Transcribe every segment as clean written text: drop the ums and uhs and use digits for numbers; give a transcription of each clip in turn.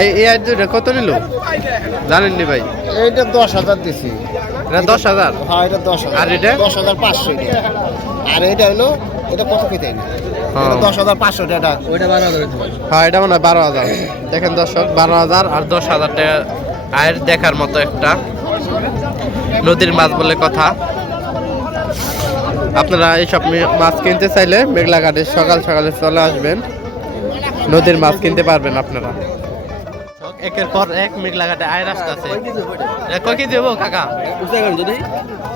এই আর দুইটা কত নিল জানেননি ভাই? এইটা 10,000 দিছি। এটা 10,000? হ্যাঁ, এটা 10,000। আর এটা 10,500 এটা। আর এটা হলো এটা কত কইতে না? এটা 10,500 টাকা। ওইটা 12,000 দিতে পারি। হ্যাঁ, এটা মনে হয় 12,000। দেখেন দর্শক, 12,000 আর 10,000 টাকা আয়ের দেখার মতো একটা নদীর মাছ বলে কথা। আপনারা এইসব মাছ কিনতে চাইলে মেঘলাঘাটে সকাল সকালে চলে আসবেন, নদীর মাছ কিনতে পারবেন আপনারা। একের পর এক মেঘলাঘাটে আয়ের আসতেছে। কয় কেজি দেবো কাকা?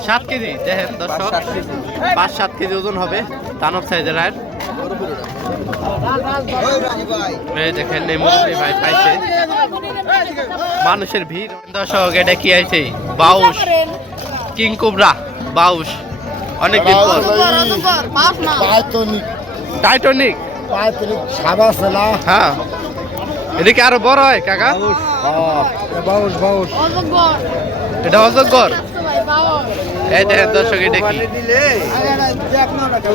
7 কেজি। দেখেন দর্শক, 5-7 কেজি ওজন হবে দানব সাইজের আয়ের। এই দেখেন মুরব্বী ভাই পাইছে, মানুষের ভিড়। দর্শক, এটা কি আইছে? বাউস, কিং কোবরা বাউস। অনেকদিন পর টাইটানিক সাদা আছে না? হ্যাঁ, এটা কি আরো বড় হয় কাকা? বাউস বাউস। এটা অজগর। এই দেখেন দর্শক, এটা কি?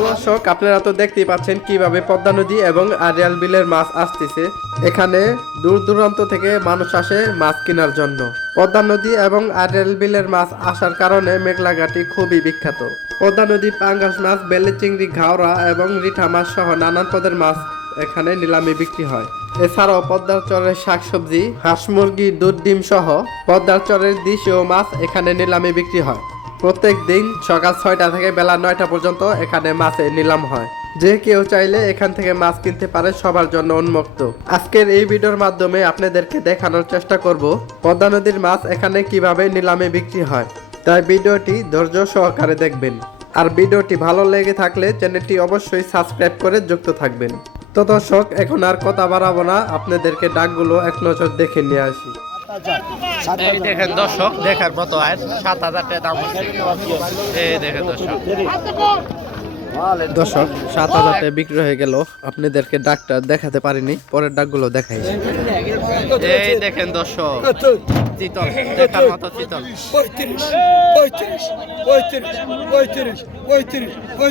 দর্শক, আপনারা তো দেখতেই পাচ্ছেন কিভাবে পদ্মা নদী এবং আড়িয়াল বিলের মাছ আসতেছে। এখানে দূর দূরান্ত থেকে মানুষ আসে মাছ কেনার জন্য। পদ্মা নদী এবং আড়িয়াল বিলের মাছ আসার কারণে মেঘলাঘাটি খুবই বিখ্যাত। পদ্মা নদী পাঙ্গাস মাছ, বেলে চিংড়ি, ঘাওড়া এবং রিঠা মাছ সহ নানান পদের মাছ এখানে নিলামে বিক্রি হয়। এছাড়াও পদ্মার চরের শাকসবজি, হাঁস মুরগি, দুধ, ডিম সহ পদ্মার চরের দেশীয় মাছ এখানে নিলামে বিক্রি হয়। প্রত্যেক দিন সকাল 6টা থেকে বেলা 9টা পর্যন্ত এখানে মাছের নিলাম হয়। যে কেউ চাইলে এখান থেকে মাছ কিনতে পারে, সবার জন্য উন্মুক্ত। আজকের এই ভিডিওর মাধ্যমে আপনাদেরকে দেখানোর চেষ্টা করব পদ্মা নদীর মাছ এখানে কিভাবে নিলামে বিক্রি হয়। তাই ভিডিওটি ধৈর্য সহকারে দেখবেন। আর ভিডিওটি ভালো লেগে থাকলে চ্যানেলটি অবশ্যই সাবস্ক্রাইব করে যুক্ত থাকবেন। তো দর্শক, এখন আর কথা বাড়াবো না, আপনাদেরকে ডাকগুলো এক নজর দেখে নিয়ে আসি। এই দেখেন দর্শক, দেখার মতো আয় 7,000 টাকা দাম হচ্ছে। এই দেখেন দর্শক, 7,000 টাকা বিক্রি হয়ে গেল। আপনাদেরকে ডাকটা দেখাতে পারিনি, পরের ডাকগুলো দেখাই। এই দেখেন দর্শক, চিতল, দেখার মতো চিতল।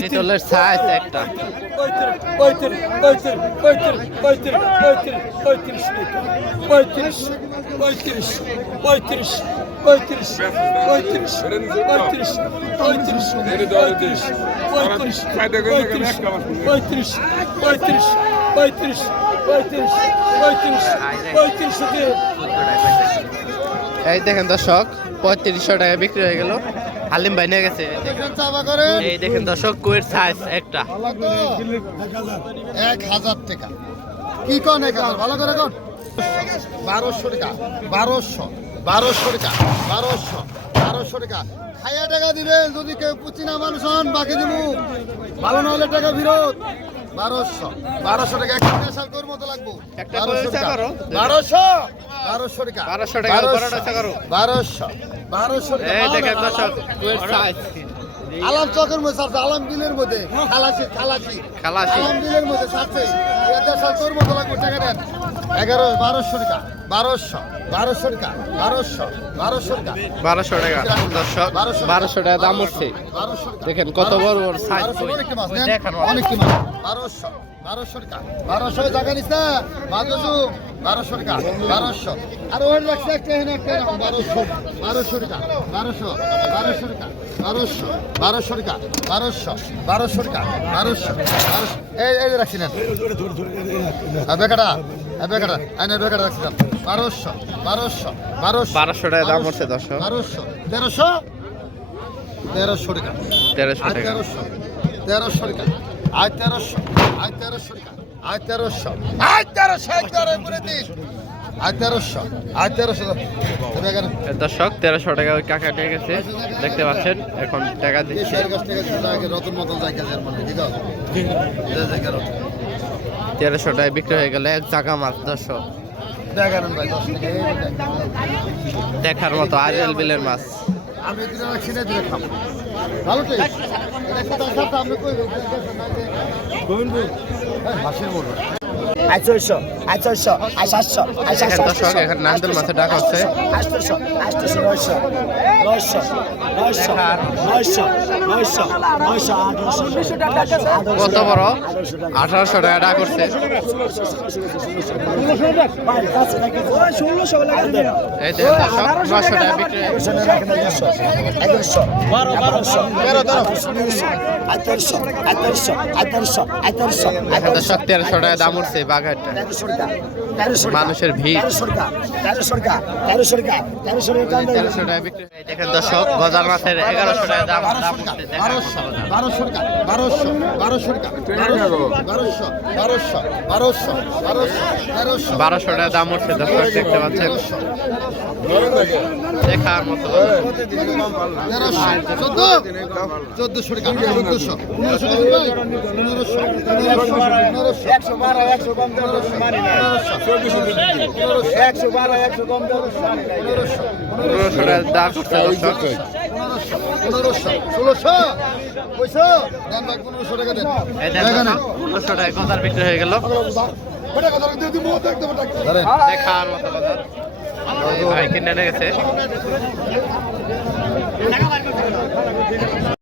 চিতলের সাইজ একটা। এই দেখেন দর্শক, 3500 টাকা বিক্রি হয়ে গেল। হালিম ভাই নিয়ে গেছে। এই দেখেন দর্শক, কুয়ের সাইজ একটা। 1,000 টাকা। কি কোন 1,000? ভালো করে কোন। 1200 টাকা। 1200 টাকা। 1200 টাকা। খাইয়া টাকা দিবেন, যদি কেউ পুচিনা মানুষ হন বাকি দিব, ভালো না হলে টাকা ফেরত। 1200 টাকা। একটা নেশাল তোর মতো লাগবো। 1200 টাকা। 1200 টাকা। 1200 টাকা বড়টা করো। 1200 টাকা। এই দেখেন দর্শক, কুয়ের সাইজ। আলাম চকের মধ্যে সারছে, আলাম বিলের মধ্যে খালাসি। আলাম বিলের মধ্যে সারছে। নেশাল তোর মতো লাগবো, টাকা দেন। 1200 টাকা। 1200 টাকা। 1200 টাকা। 1200 টাকা দর্শক, 1200 টাকা দাম উঠছে। দেখেন কত বড় বড় সাইজ। দেখেন অনেক মাছ। 1200 টাকা। 1200 টাকা নিস না? 1200 টাকা। 1200। আর ওই লাগছে একটা এখানে একটা 1200 টাকা। 1200 টাকা। 1200 টাকা। 1200 টাকা। 1200। এই যে রাখছি না বেকাটা, আইনের বেকাটা রাখছি না। 1200 টাকা দাম উঠছে দর্শক। 1300 টাকা। 1300 টাকা। 1300 টাকা। 1300 টাকা। 1300 দর্শক, 1300 টাকা ওই কাকা নিয়ে গেছে, দেখতে পাচ্ছেন। এখন টাকা দিচ্ছে। রতন মতন জায়গা 1300 টাকায় বিক্রি হয়ে গেল এক জায়গা মাছ। দর্শক, দেখার মতো আড়িয়াল বিলের মাছ। আমি কিনে দিলে খাবো ভালো তো। হাসির বলবো 800 800 800 দেখেন দর্শক এখানে নান্দুল মাছের ডাক হচ্ছে 800 800 900 900 900 900 900 কত বড় 1800 টাকা ডাক করছে এই দেখেন দর্শক 900 টাকা বিক্রি 1300 টাকা দাম উঠছে বাঘাটটা মানুষের ভিড় 1300 টাকা বিক্রি এই দেখেন দর্শক গজার মাছের 1100 টাকা দাম উঠছে 1200 টাকা দাম উঠছে দর্শক দেখতে পাচ্ছেন দেখার মতো 1400 টাকা 1400 1500 টাকা দাম উঠছে দর্শক 1600 পয়সা দাম 1500 টাকা দেন এই দেখেন 1500 টাকা গজার বিক্রি হয়ে গেল দেখার মতো গজার ভাই কিনে নিয়ে গেছে